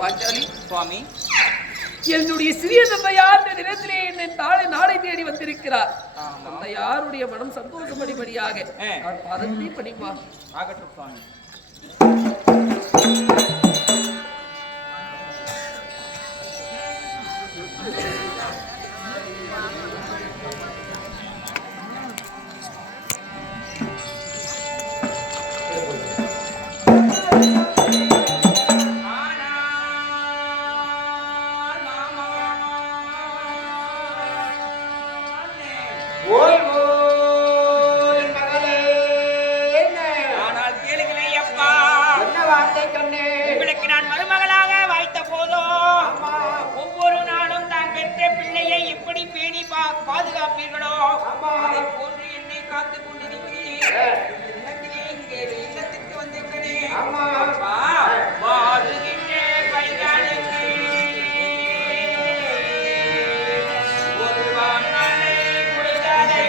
பாஞ்சாலி சுவாமி, என்னுடைய சிறிய தந்தையார் தினத்திலே என்னை நாளை தேடி வந்திருக்கிறார். தந்தையாருடைய மனம் சந்தோஷப்படிபடியாக பாதத்தை படிப்பா. ஆகட்டும் சுவாமி. பாதுகாப்பீர்களோ அதை போன்று என்னை காத்துக் கொண்டிருக்கிறேன். இல்லத்திற்கு வந்திருக்கிறேன். வாதுகின்றேன் பையானுக்கு ஒரு வானலை முடிந்ததை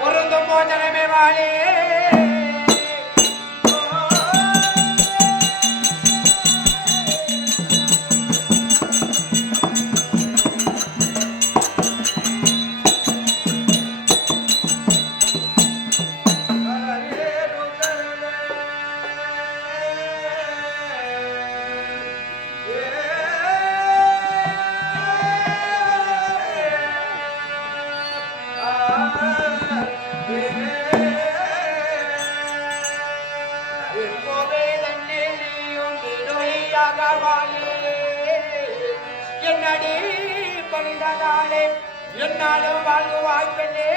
பொருந்தும் போதனமே வாழே என்னடி பணிந்ததாலே என்னாலும் வாழ்வாய் பெண்ணே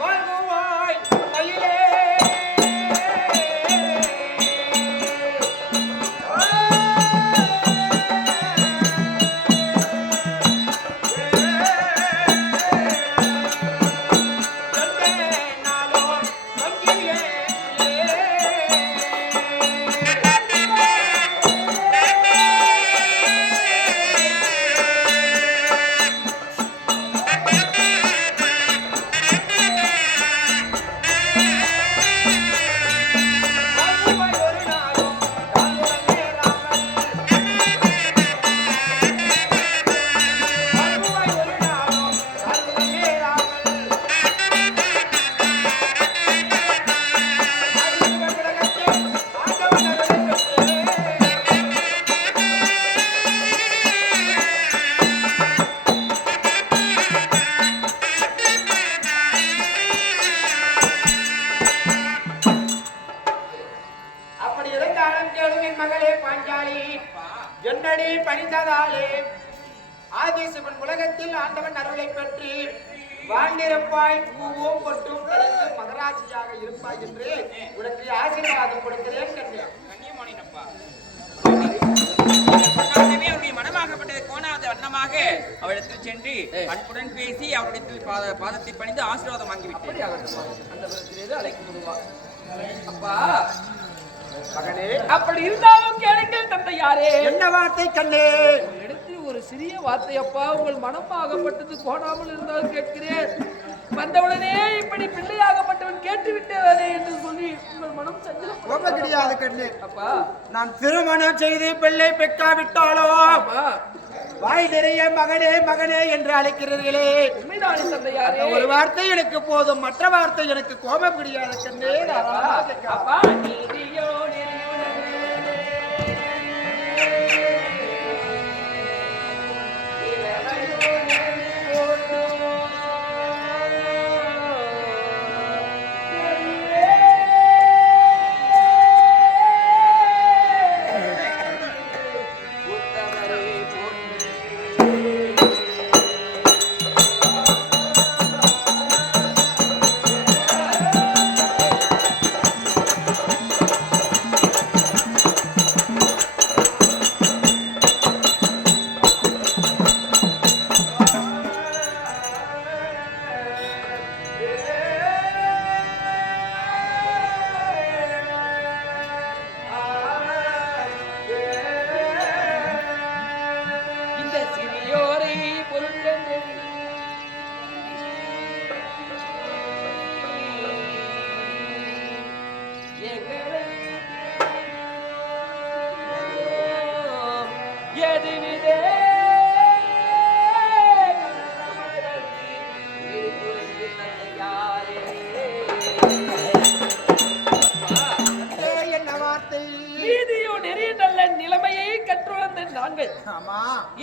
வாழ்வாய் கையிலே என்னடி பணிந்ததாலே ஆதிசிவன் உலகத்தில் ஆண்டவன் அருளை பெற்று வாழ்ந்திருப்பாய் பூவும் பொட்டும் கிடைத்து மகராட்சியாக இருப்பாய் என்று உனக்கு ஆசீர்வாதம் கொடுக்கிறேன் கண்ணியமானினப்பா. அவருடைய மனமாகப்பட்டது கோணாத வண்ணமாக அவரிடத்தில் சென்று அன்புடன் பேசி அவருடைய பாதத்தை பணிந்து ஆசீர்வாதம் வாங்கிவிட்டேன். அப்பா மகனே, அப்படி இருந்தாலும் கேளுங்கள் தந்தையாரே. என்ன வார்த்தை கண்ணே? இடத்தில் ஒரு சிறிய வார்த்தை அப்பா. உங்கள் மனமாகப்பட்டது கோணாமல் இருந்தால் கேட்கிறேன். வந்தவுடனே இப்படி பிள்ளையாகப்பட்டவன் கேட்டு விட்டே என்று சொல்லி உங்கள் மனம் சஞ்சலம் கிடையாது கண்ணே. அப்பா, நான் திருமணம் செய்து பிள்ளை பெற்காவிட்டாலோ வாய் நிறைய மகனே மகனே என்று அழைக்கிறீர்களே, உண்மைதானே தந்தையாரே? ஒரு வார்த்தை எனக்கு போதும், மற்ற வார்த்தை எனக்கு கோபம் கிடையாது கண்ணே. அப்பா, நீதியோ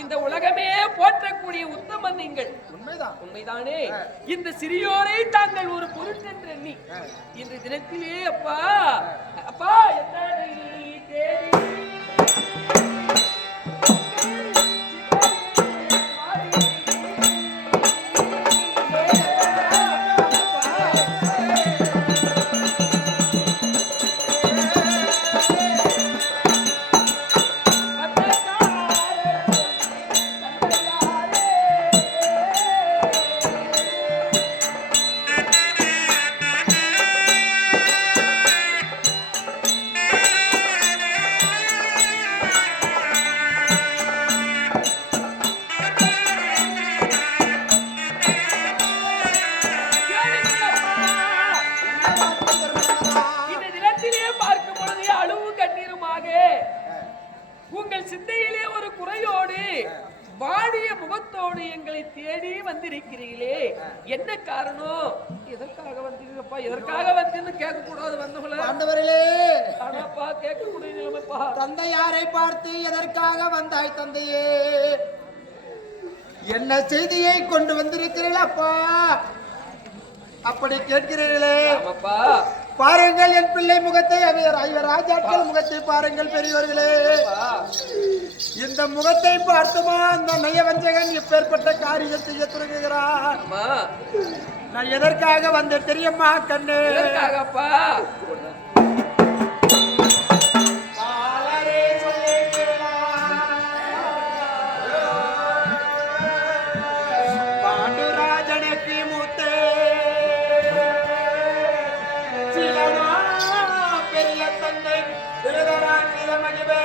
இந்த உலகமே போற்றக்கூடிய உத்தமன் நீங்கள். உண்மைதானே? இந்த சிறியோரை தாங்கள் ஒரு பொருட்டென்று எண்ணி இந்த தினத்திலே அப்பா அப்பா தேடி உங்கள் சிந்தையிலே ஒரு குறையோடு வாடிய முகத்தோடு எங்களை தேடி வந்திருக்கிறீர்களே, என்ன காரணம்? எதற்காக வந்தீங்கப்பா? எதற்காக வந்து கேட்க கூடாது வந்தவர்களே. ஆனாப்பா கேட்கக்கூடிய நிலைமைப்பா. தந்தையாரை பார்த்து எதற்காக வந்தாய் தந்தையே? என்ன செய்தியை கொண்டு வந்திருக்கிறீர்களப்பா? அப்படி கேட்கிறீர்களே. பாருங்கள் என் பிள்ளை முகத்தை, ஐவர் ராஜாக்கள் முகத்தை பாருங்கள் பெரியவர்களே. இந்த முகத்தை பார்த்துமா அந்த நயவஞ்சகன் எப்பேற்பட்ட காரியத்தை செய்ய தொடங்குகிறான்? நான் எதற்காக வந்த தெரியுமா கண்ணு? பாண்டுராஜனுக்கு மூத்தே பெரிய தந்தை திருதராட்சிய மகிவே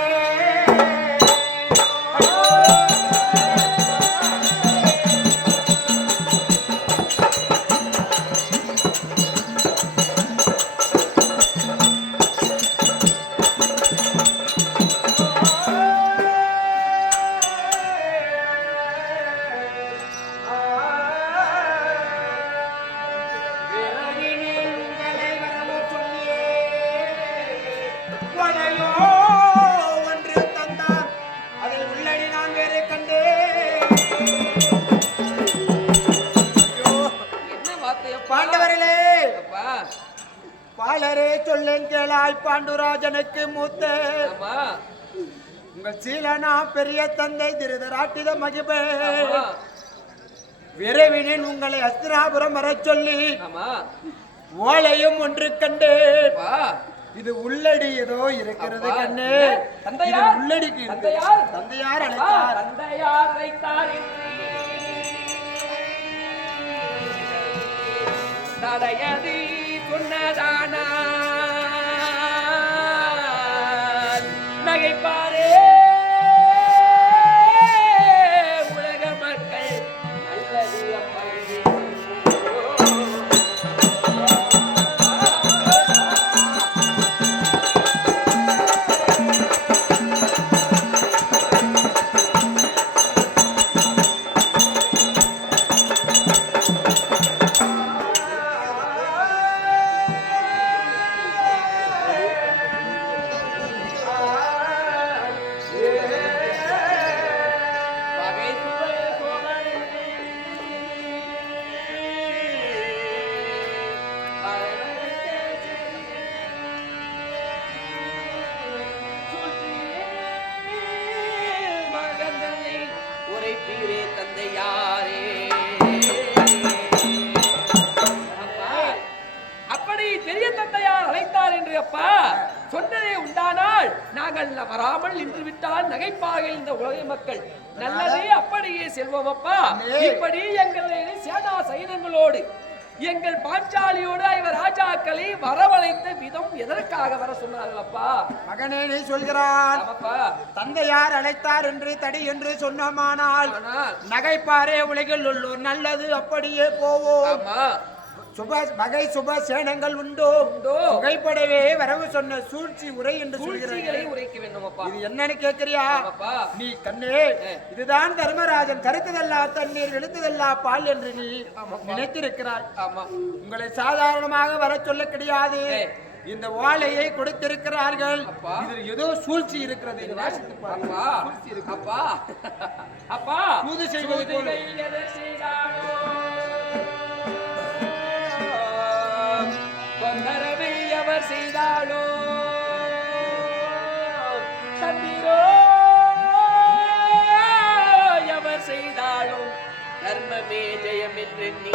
பாலரே சொல்லேன் கேளாய் பாண்டுராஜனுக்கு மூத்த உங்கள் சீலனா பெரிய தந்தை திருதராட்டித மகிபே விரைவினில் உங்களை அஸ்திராபுரம் வர சொல்லி ஓலையும் ஒன்று கண்டே. இது உள்ளடி ஏதோ இருக்கிறது கண்ணே. உள்ளடிக்கு தந்தையார் அழைத்தார். தடையதி சொன்னதானா நகைப்பாரே உலக மக்கள் நல்லது சொன்னதே உண்டானால் நாங்கள் வராமல் நின்று விட்டால் நகைப்பாக இந்த உலக மக்கள் நல்லதே அப்படியே செல்வோம் அப்பா. இப்படி எங்களுடைய சேனா சைன்யங்களோடு எங்கள் பாஞ்சாலியோடு ஐவர் ராஜாக்களை வரவழைத்த விதம் எதற்காக வர சொன்னார்கள் அப்பா? மகனே நீ சொல்கிறான் தந்தையார் அழைத்தார் என்று தடி என்று சொன்னமானால் நகைப்பாரே உலகில் உள்ளூர் நல்லது அப்படியே போவோம். வகை சுப சேனங்கள் உண்டோ புகைப்படவே வரவு சொன்ன சூழ்ச்சி உரை என்று உரைக்க வேண்டும் அப்பா. இது என்னன்னு கேட்கிறியா நீ கண்ணே? இதுதான் தர்மராஜன் கருத்ததல்லா தண்ணீர் எழுத்ததல்லா பால் என்று நீ நினைத்திருக்கிறாய். உங்களை சாதாரணமாக வர சொல்ல கிடையாது. இந்த ஓலையை கொடுத்திருக்கிறார்கள். இதில் ஏதோ சூழ்ச்சி இருக்கிறது. சூது செய்வது போல அவர் செய்தாலோ தந்திரோ அவர் செய்தாலும் தர்மமே ஜெயம் என்று நீ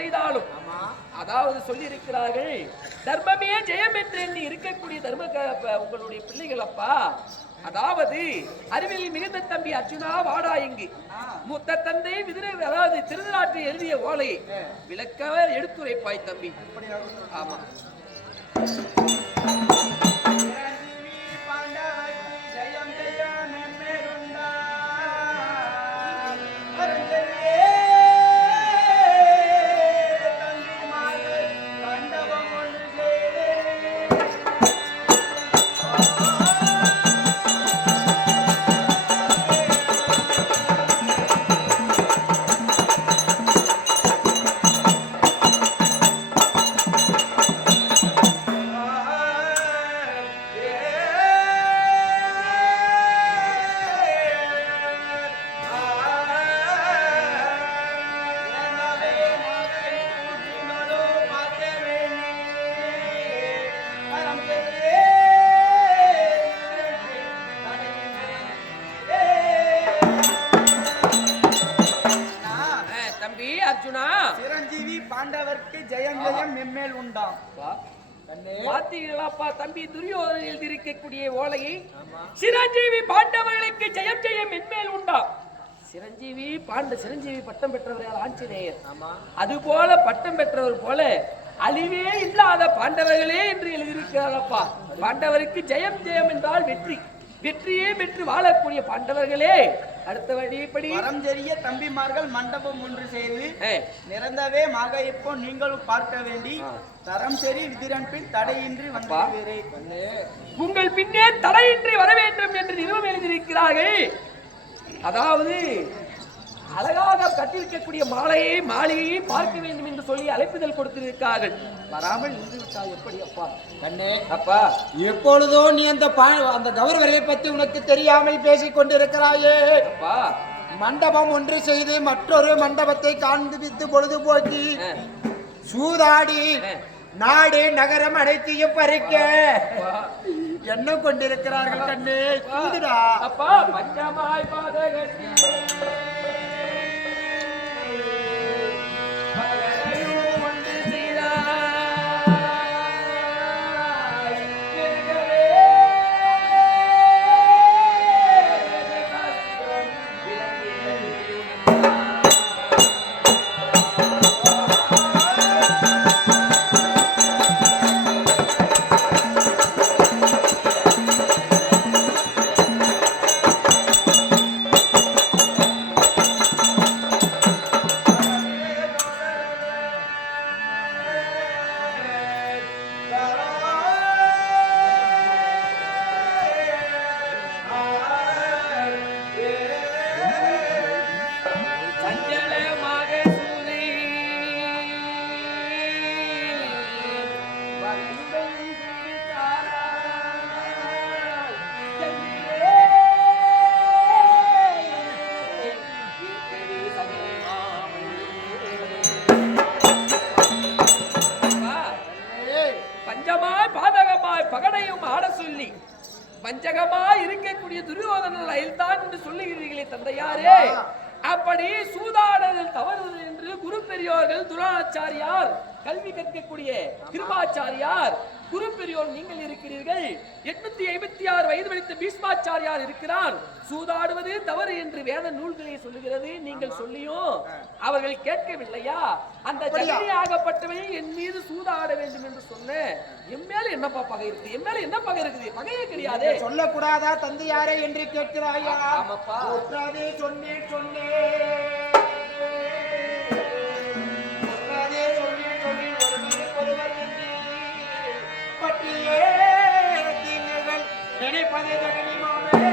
செய்தாலும் அதாவது சொல்லி இருக்கிறார்கள் தர்மமே ஜெயம் என்று எண்ணி இருக்கக்கூடிய உங்களுடைய பிள்ளைகள் அப்பா. அதாவது அறிவியல் மிகுந்த தம்பி அர்ஜுனா வாடா இங்கு மூத்த தந்தை அதாவது திருநாட்டில் எழுதிய ஓலை விளக்கவே எடுத்துரைப்பாய் தம்பி. ஆமா சிரஞ்சீவி பாண்டவர்க்கு ஜெயம் ஜெயம் மென்மேல் உண்டாம். பாத்தீங்களாப்பா தம்பி துரியோதனன் எழுதியிருக்கக்கூடிய ஓலையை சிரஞ்சீவி பாண்டவர்களுக்கு ஜெயம் ஜெயம் மென்மேல் உண்டாம். சிரஞ்சீவி பட்டம் பெற்றவர் யார்? ஆஞ்சநேயர். அது போல பட்டம் பெற்றவர் போல அழிவே இல்லாத பாண்டவர்களே என்று எழுதியிருக்கிறாரப்பா. பாண்டவருக்கு ஜெயம் ஜெயம் என்றால் வெற்றி, வெற்றியே பெற்று வாழக்கூடிய பாண்டவர்களே அடுத்த வழிப்படி வரம் தெரிய தம்பிமார்கள் மண்டபம் ஒன்று செய்து நிறந்தவே மாக இப்போ நீங்களும் பார்க்க வேண்டி தரம் சரி விதிரன் பின் தடையின்றி வந்தாரே. உங்கள் பின்னே தடையின்றி வர வேண்டும் என்று நிறுவனம் எழுதியிருக்கிறார்கள். அதாவது அழகாக கட்டிருக்கக்கூடிய மாலையை பார்க்க வேண்டும் என்று சொல்லி அழைப்புதல் கொடுத்திருக்கிறார்கள். வராமல் நின்று விட்டால் எப்படி அப்பா? கண்ணே அப்பா, எப்பொழுதோ நீ அந்த கௌரவரை பற்றி உனக்கு தெரியாமல் பேசிக் கொண்டிருக்கிறாயே. அப்பா, மண்டபம் ஒன்று செய்து மற்றொரு மண்டபத்தை காண்பித்து பொழுதுபோக்கி சூதாடி நாடு நகரம் அனைத்தையும் பறிக்க என்ன கொண்டிருக்கிறார்கள் கண்ணே. அப்பா பஞ்சமாய் பாதகட்டி வஞ்சகமா இருக்கக்கூடிய துரியோதனன் அயல்தான் என்று சொல்லுகிறீர்களே தந்தையாரே, அப்படி சூதாடுதல் தவறு என்று குரு பெரியோர்கள் துரோணாச்சாரியார், கல்வி கற்கக்கூடிய கிருபாச்சாரியார், குரு பெரியோர் நீங்கள் இருக்கிறீர்கள். 856 வயது வலித்த பீஷ்மாச்சாரியார் இருக்கிறார். சூதாடுவது தவறு என்று வேத நூல்களை சொல்லுகிறது. நீங்கள் சொல்லியும் அவர்கள் கேட்கவில்லையா? அந்த ஜனனியாகப்பட்டவை என் மீது சூதாட வேண்டும் என்று சொன்ன என் மேல என்னப்பா பகை இருக்கு? என் மேல என்ன பகை இருக்குது? பகையே கிடையாது. சொல்லக்கூடாதா தந்தையாரே என்று கேட்கிறாயா? ஆமாப்பா, சொன்னேன் பற்றியே தீங்குகள் நினைப்பதே ஜனனி மாமே.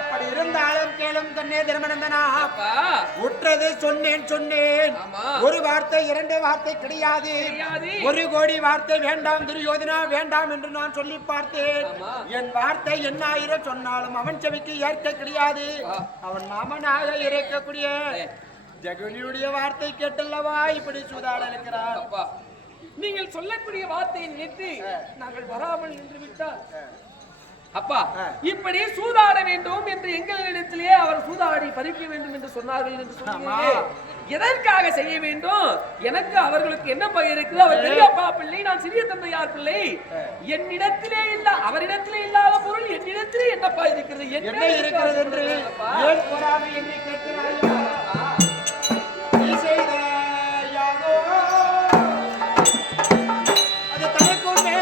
அப்படி இருந்தாலும் கேளும் கண்ணே திருமணந்தனா. அப்பா உற்றது சொன்னேன் சொன்னேன். ஆமா. ஒரு வார்த்தை இரண்டு வார்த்தை கிடையாது. ஒரு கோடி வார்த்தை வேண்டாம் துரியோதனா வேண்டாம் என்று நான் சொல்லி பார்த்தேன். ஆமா. என் வார்த்தை என்ன ஆயிரம் சொன்னாலும் அவன் செவிக்கு ஏற்க கிடையாது. அவன் மாமனாக இருக்கக்கூடிய ஜெகனியுடைய வார்த்தை கேட்டல்லவா இப்படி சூதாட இருக்கிறார். அப்பா நீங்கள் சொல்லக்கூடிய வார்த்தையை நினைத்து நாங்கள் வராமல் நின்று விட்டால் அப்பா இப்படி சூதாட வேண்டும் என்று எங்களிடத்திலே அவர் சூதாடி பறிக்க வேண்டும் என்று சொன்னார்கள் என்று சொன்னீங்களே, எதற்காக செய்ய வேண்டும்? எனக்கு அவர்களுக்கு என்ன பகை இருக்குது? அவர் பெரியப்பா பிள்ளை, நான் சிறிய தந்தையார் பிள்ளை. என்னிடத்திலே இல்ல, அவரிடத்திலே இல்லாத பொருள் என்னிடத்திலே என்னப்பா இருக்கிறது? என்ன இருக்கிறது என்று ஏன் போராமை என்னை கேட்கிறாயோ? நீ செய்த யாதோ அது தனக்குள்ளே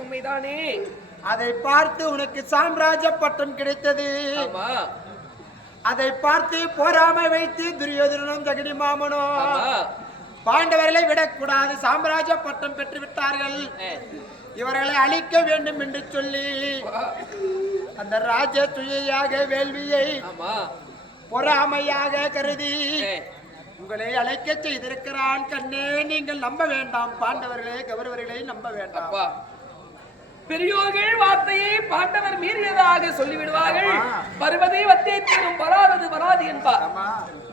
உண்மைதானே? அதை பார்த்து உனக்கு சாம்ராஜ்ய பட்டம் கிடைத்தது. அதை பார்த்து போராமை வைத்து துரியோதனனும் ஜெகடி மாமனும் பாண்டவர்களை விடக்கூடாது, சாம்ராஜ்ய பட்டம் பெற்று விட்டார்கள், இவர்களை அழிக்க வேண்டும் என்று சொல்லி அந்த ராஜ துயையாக வேள்வியை பொறாமையாக கருதி உங்களை அழைக்க செய்திருக்கிறான். கண்ணே, நீங்கள் நம்ப வேண்டாம், பாண்டவர்களே கௌரவர்களை நம்ப வேண்டாம். பெரியோர்கள் வார்த்தையை பாண்டவர் மீறியதாக சொல்லிவிடுவார்கள். வருவதை வந்தே தீரும், வராதது வராது என்பார்.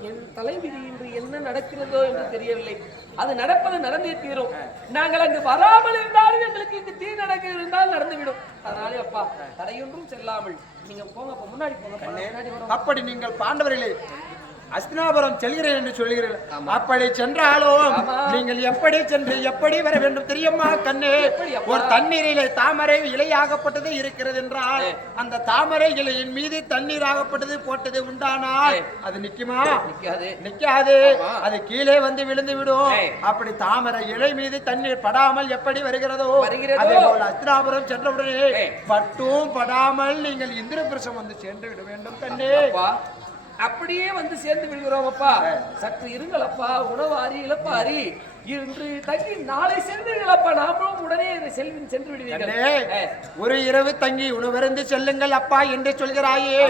என் தலைவிதி இன்று என்ன நடக்கிறதோ என்று தெரியவில்லை. அது நடப்பது நடந்தே தீரும். நாங்கள் அங்கு வராமல் இருந்தாலும் எங்களுக்கு இங்கு தீ நடக்க இருந்தால் நடந்துவிடும். அதனாலே அப்பா தடையொன்றும் செல்லாமல் நீங்க போங்க, முன்னாடி போங்க. அப்படி நீங்கள் பாண்டவர்களே அஸ்தினாபுரம் செல்கிறேன் என்று சொல்கிறீர்கள். அப்படி சென்றாலும் நீங்கள் எப்படி சென்று எப்படி வர வேண்டும் தெரியுமா கண்ணே? ஒரு தண்ணீரிலே தாமரை இலையாகப்பட்டது இருக்கிறது என்றால் அந்த தாமரை இலையின் மீது தண்ணீர் ஆகப்பட்டது போட்டது உண்டானால் அது நிக்குமா? நிக்காது, அது கீழே வந்து விழுந்து விடும். அப்படி தாமரை இலை மீது தண்ணீர் படாமல் எப்படி வருகிறதோ அதே போல அஸ்தினாபுரம் சென்றவுடனே பட்டும் படாமல் நீங்கள் இந்திரபிரசம் வந்து சென்று விட வேண்டும் கண்ணே. அப்படியே வந்து சேர்ந்து விடுகிறோம் அப்பா. சற்று இருங்கள் அப்பா, உணவு அரி இழப்பாரி இன்று தங்கி நாளை செல்வீர்களப்பா. நாமளும் உடனே சென்று விடுவீர்கள். ஒரு இரவு தங்கி உணவருந்து செல்லுங்கள் அப்பா என்று சொல்கிறாயே.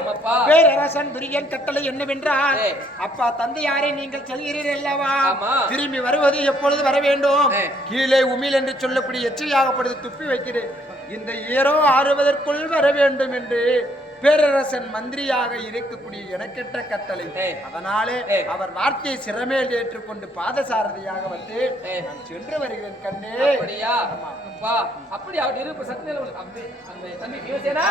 பேரரசன் துரியன் கட்டளை என்னவென்றால், அப்பா தந்தையாரை நீங்கள் செல்கிறீர்கள் அல்லவா, திரும்பி வருவது எப்பொழுது வர வேண்டும்? கீழே உமிழ் என்று சொல்லக்கூடிய எச்சையாகப்படுது துப்பி வைக்கிறேன், இந்த ஏரோ ஆறுவதற்குள் வர வேண்டும் என்று பேரரசன் மந்திரியாக இருக்கக்கூடிய எனக்கெட்ட கட்டளை. அதனாலே அவர் வார்த்தையை சிறமேல் ஏற்றுக்கொண்டு பாதசாரதியாக வந்து நான் சென்று வருகிறேன் கண்ணே. அப்படி அவர் இருப்பு சத்தியில் தம்பி தேவசேனா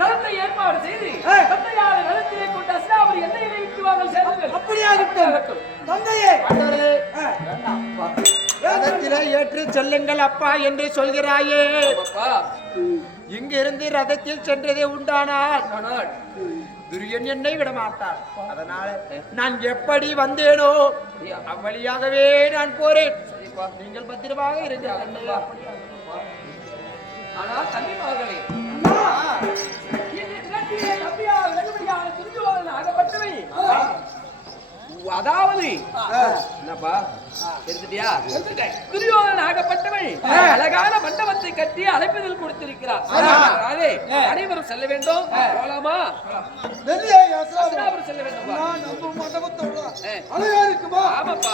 நலத்தை ஏற்பாடு செய்து தந்தையாரை நலத்திலே கொண்டு அஸ்தினாபுரி எண்ணெயிலே விட்டுவார்கள். சேர்ந்து அப்படியாகட்டும் தந்தையே. ரதத்திலே ஏற்று செல்லுங்கள் அப்பா என்று சொல்கிறாயே. இங்கிருந்து ரதத்தில் சென்றதே உண்டானால் துரியன் என்னை விட மாட்டார். அதனால நான் எப்படி வந்தேனோ அவ்வழியாகவே நான் போறேன். நீங்கள் பத்திரமாக இருங்கள். ஆனால் தம்பிமார்களே, அதாவது என்னப்பா தெரிஞ்சுட்டியா? துரியோதனன் ஆகப்பட்டவன் அழகான மண்டபத்தை கட்டி அழைப்புதல் கொடுத்திருக்கிறார். அதனாலே அனைவரும் செல்ல வேண்டும். போலாமா? அஸ்தினாபுரம் செல்ல வேண்டும். ஆமாப்பா.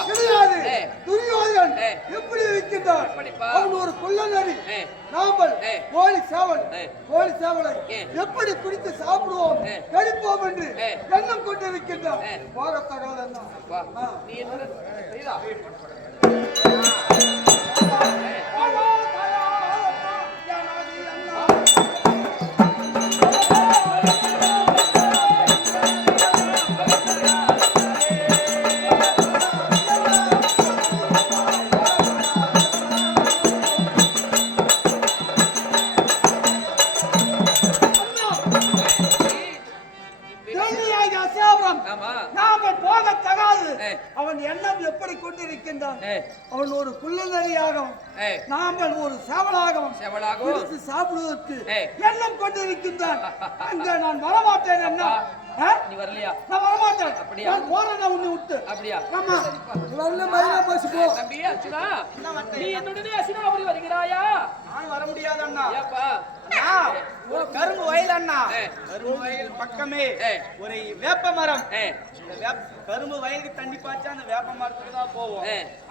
துரியோதனன் எப்படி இருக்கின்றான்? அவன் ஒரு கொல்லநரி. நாமல் கோழி சேவலை எப்படி குடித்து சாப்பிடுவோம் கழிப்போம் என்று எண்ணம் கொண்டிருக்கின்றான். போகத்தகாத நீ என்ன செய்தா? அவன் எண்ணம் எப்படி கொண்டிருக்கின்றான்? அவன் ஒரு குள்ளநரியாகவும் நாமல் ஒரு சேவலாகவும் சாப்பிடுவதற்கு எண்ணம் கொண்டிருக்கின்றான். அங்க நான் வரமாட்டேன். என்ன நீ வரலையா? நான் வரமாட்டேன். அப்படியா? போறேன் உன்னை விட்டு. அப்படியா? ஆமா. வரல மயிலா பஸ் போ. தம்பி அர்ச்சனா, நீ என்னுடனே அஸ்தினாபுரி வருகிறாயா? நான் வர முடியாது அண்ணா. ஏப்பா? அண்ணா, ஒரு கரும்பு வயல் அண்ணா. கரும்பு வயல் பக்கமே ஒரு வேப்ப மரம். கரும்பு வயலுக்கு தண்ணி பாய்ச்சா அந்த வேப்ப மரத்துக்கு தான் போவோம்.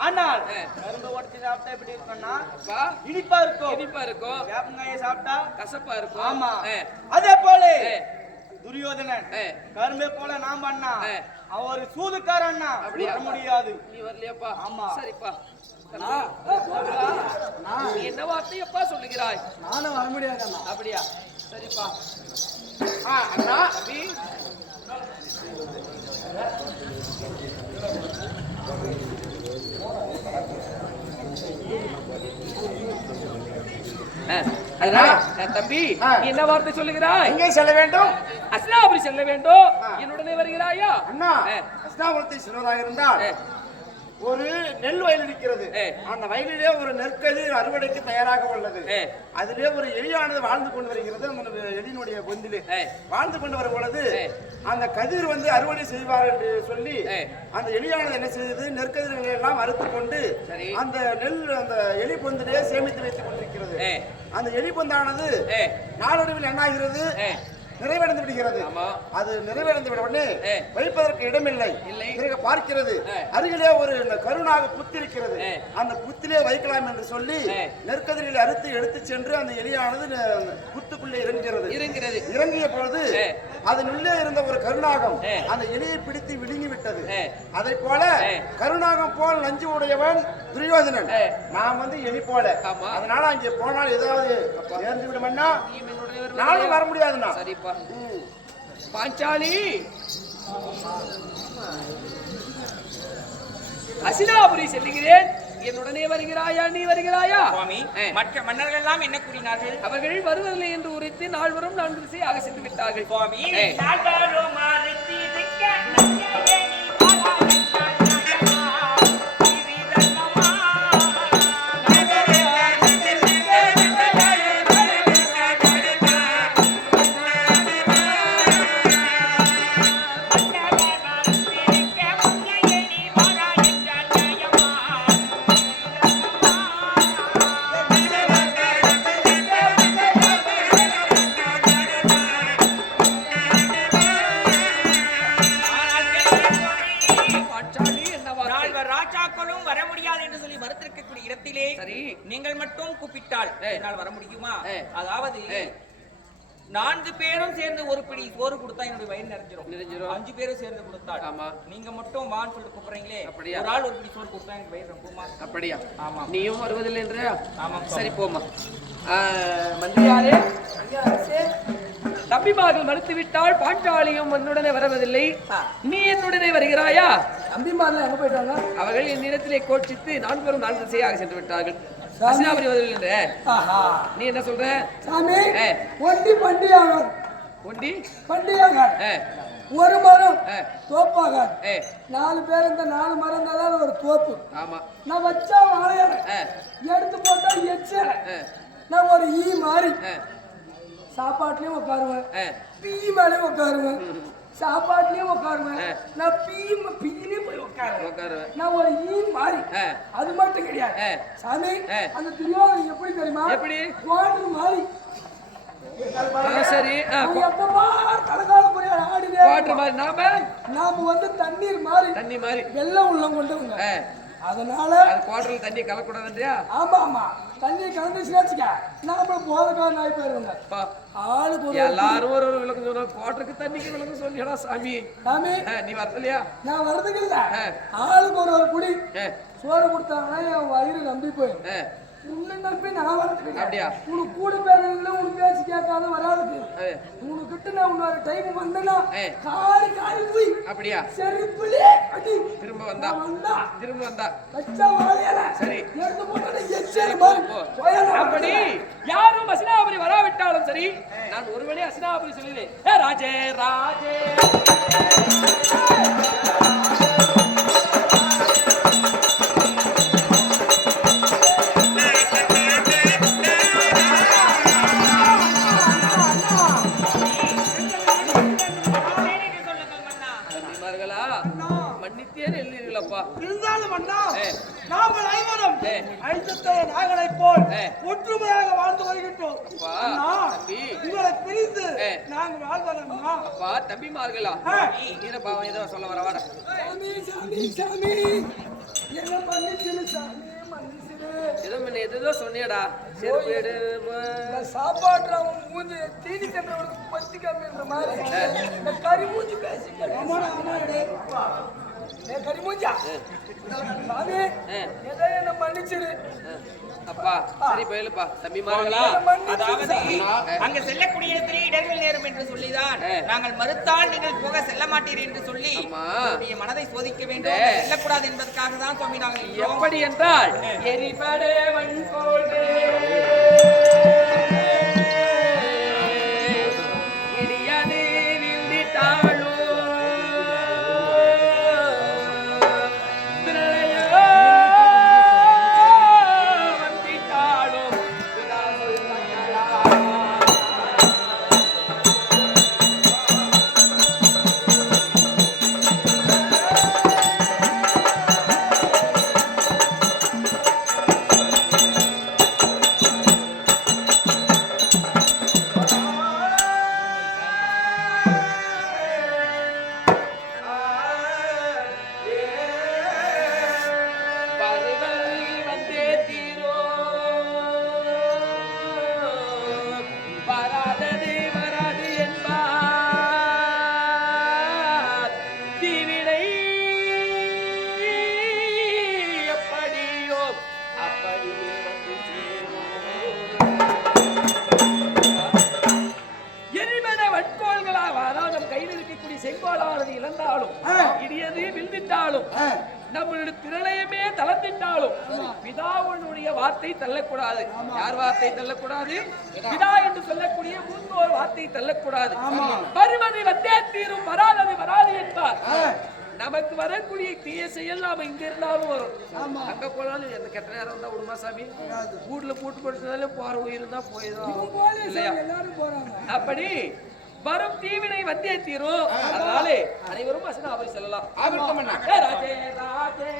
ஆனால் கரும்பு உடைச்சு சாப்பிட்டா எப்படி இருக்கும்னா இனிப்பா இருக்கும். இனிப்பா இருக்கும். வேப்பங்காயை சாப்பிட்டா கசப்பா இருக்கும். ஆமா. அதே போல துரியோதனன் கரும்பே போல நாம் அண்ணா அவன் ஒரு சூதுக்காரன் அண்ணா. வர முடியாது. நீ வரலையாப்பா? ஆமா. சரிப்பா. நீ என்ன வார்த்தையப்பா சொல்லுகிறாய்? நானும் வர முடியாது அண்ணா. அப்படியா? சரிப்பா. அண்ணா தம்பி தம்பி நீ என்ன வார்த்தை சொல்லுகிறாய்? எங்கே செல்ல வேண்டும்? அஸ்தினாபுரி செல்ல வேண்டும். என்னுடனே வருகிறாயா? அண்ணா, அஸ்தினாபுரத்தை செல்வதாக இருந்தால் ஒரு நெல் வயல் இருக்கிறது. அந்த வயலிலே ஒரு நெற்கதிர் அறுவடைக்கு தயாராக உள்ளது. அதிலே ஒரு எலியானது வாழ்ந்து கொண்டு வருகிறது. அந்த எலியினுடைய பொந்திலே வாழ்ந்து கொண்டு வரும் பொழுது அந்த கதிர் வந்து அறுவடை செய்வார் என்று சொல்லி அந்த எலியானது என்ன செய்தது? நெற்கதிர்களை எல்லாம் அறுத்து கொண்டு அந்த நெல் அந்த எலி பொந்திலே சேமித்து வைத்துக் கொண்டிருக்கிறது. அந்த எலி பொந்தானது நாளடைவில் என்ன ஆகிறது? நிறைவடைந்து விடுகிறது. அது நிறைவடைந்து விட உடனே வைப்பதற்கு இடமில்லை. பிறகு பார்க்கிறது அருகிலே ஒரு கருணாக புத்து இருக்கிறது. அந்த புத்திலே வைக்கலாம் என்று சொல்லி நெற்கதிரில் அறுத்து எடுத்து சென்று அந்த எலியானது புத்துக்குள்ளே இறங்குகிறது. இறங்கிய பொழுது அதனுள்ளே இருந்த ஒரு கருணாகம் அந்த எலியை பிடித்து விழுங்கி விட்டது. அதை போல கருணாகம் போல் நஞ்சு உடையவன் துரியோதனன். நான் வந்து எலி போல. அதனால அங்கே போனால் ஏதாவது நேர்ந்து விடுமன்னா நானும் வர முடியாதுண்ணா. சரிப்பா. பாஞ்சாலி, அஸ்தினாபுரி செல்லுகிறேன். என்னுடனே வருகிறாயா? நீ வருகிறாயா? சுவாமி, மற்ற மன்னர்கள் எல்லாம் என்ன கூறினார்கள்? அவர்கள் வருவதில்லை என்று உரைத்து நால்வரும் 4 திசையாக சென்று விட்டார்கள். சுவாமி, நீங்கள் மட்டும் கூப்பிட்டால் என்னால் வர முடியுமா? அதாவது 4 பேரும் சேர்ந்து ஒரு பிடி சோறு கொடுத்தா என்னுடைய வயிறு நிறைஞ்சிரும். 5 பேரும் சேர்ந்து கொடுத்தாள். ஆமா. நீங்க மட்டும் வான்னு சொல்லிட்டு கூப்பிடுறீங்களே, ஒரு ஆள் ஒரு பிடி சோறு கொடுத்தா எனக்கு வயிறு ரொம்பமா. அப்படியா? ஆமா. நீயும் வருவதில்லை என்றா? ஆமா. சரி போமா. மந்திரியாரே, தம்பிமார்கள் மறுத்து விட்டால் பாஞ்சாலியும் என்னுடனே வருவதில்லை. நீ என்னுடனே வருகிறாயா? தம்பிமார்கள் எங்க போயிட்டாங்க? அவர்கள் என் இடத்திலே கோட்சித்து 4 பேரும் 4 திசையாக சென்று விட்டார்கள். அஸ்தினாபுரி வருவதில்லை. நீ என்ன சொல்ற? சாமி, ஒண்டி பண்டியாக ஒண்டி பண்டியாக ஒரு மரம் தோப்பாக 4 பேர் இந்த 4 மரம் தான் ஒரு தோப்பு. ஆமா. நான் வச்சா வாழைய எடுத்து போட்டா எச்சல். நான் ஒரு ஈ மாறி சாப்பாட்டுலயும் உட்காருவேன், டீ மேலேயும் உட்காருவேன், சாப்பாட்டுலயும் உட்காருவேன், நான் பீயிலையும் போய் உட்காருவேன். நான் ஒரு மாறி அது மட்டும் கிடையாது சாமி. அந்த துரியோதனன் எப்படி தெரியுமா? எப்படி? குவாட்டர் மாறி. சரி, எப்பமா கலகால போய் ஆடினே குவாட்டர் மாறி. நாம வந்து தண்ணீர் மாறி, தண்ணி மாறி வெள்ளம் உள்ள கொண்டவங்க. அதனால குவாட்டர்ல தண்ணி கலக்கூடாதுன்றியா? ஆமா ஆமா, தண்ணி கலந்துச்சுன்னா நாம போறதுக்கான நாய் போயிருவாங்க. ஆளுக்கு எல்லாரும் ஒரு விளக்கம் சொல்றாங்க. குவாட்டருக்கு தண்ணிக்கு விளக்கம் சொல்லிடா சாமி. சாமி நீ வரலையா? நான் வரதுக்கு இல்ல, ஆளுக்கு ஒரு குடி சோறு கொடுத்தாங்கன்னா என் வயிறு நம்பி போயிடும். உன்னை நம்பி நான் வரதுக்கு அப்படியா? உனக்கு கூட பேருல உனக்கு பேசி கேட்காத வராதுக்கு உனக்கிட்ட நான் இன்னொரு டைம் வந்தேன்னா காலி காலி போய். அப்படியா? செருப்புலே அடி. திரும்ப வந்தா கச்சா வாழையல சரி எடுத்து போட்டா எச்சேரி மாதிரி. அப்படி யாரும் அசினாபுரி வராவிட்டாலும் சரி, நான் ஒருவேளை அசினாபுரி சொல்லுவேன். ராஜே ராஜே இருந்தாலும் அண்ணா, நாங்கள் ஐவரும் ஐந்தத்தை நாகளைப் போல் ஒற்றுமையாக வாழ்ந்து வருகின்றோம். உங்களை பிரிந்து நாங்கள் வாழ்வதா? தம்பிமார்களா, பாவம் ஏதோ சொல்ல வர வாட. சாமி சாமி சாமி என்ன மன்னிச்சிரு சாமி, மன்னிச்சிரு. எதோ சொன்னியடா. சாப்பாடு அவன் மூஞ்சி தீனி கன்றவனுக்கு பத்தி கம்மின்ற மாதிரி இந்த கறி மூஞ்சி பேசிக்க. கரிமூஞ்சா சாமி ஏதோ என்ன மன்னிச்சிரு. அப்பா சரி போயிலுப்பா. தம்பிமார்களா, அதாவது அங்க செல்லக்கூடிய இடத்திலே இடர்கள் நேரும் என்று சொல்லிதான் நாங்கள் மறுத்தால் நீங்கள் போக செல்ல மாட்டீர் என்று சொல்லி மனதை சோதிக்க வேண்டும், செல்லக்கூடாது என்பதற்காக தான் சுவாமி நாங்கள். எப்படி என்றால் எரிபடே வன்கோடே இடியானே நின்றிட்டாளோ செங்கோலானது இழந்தாலும் இடியது விழுந்திட்டாலும் நம்மளுடைய திரளையமே தளர்ந்திட்டாலும் பிதாவுடைய வார்த்தை தள்ளக்கூடாது. யார் வார்த்தை தள்ளக்கூடாது? பிதா என்று சொல்லக்கூடிய முன்னோர் வார்த்தை தள்ளக்கூடாது. வருவது வந்தே தீரும், வராதது வராது என்பார். நமக்கு வரக்கூடிய தீய செயல் நாம இங்க இருந்தாலும் வரும், அங்க போனாலும் எந்த கெட்ட நேரம் இருந்தா விடுமா சாமி? வீட்டுல பூட்டு கொடுத்ததாலும் போற உயிர் தான் போயிடும் இல்லையா? அப்படி வரும் தீவினை வந்தே தீரும். அதனாலே அனைவரும் அசனாபுரி செல்லலாம். ராஜே ராஜே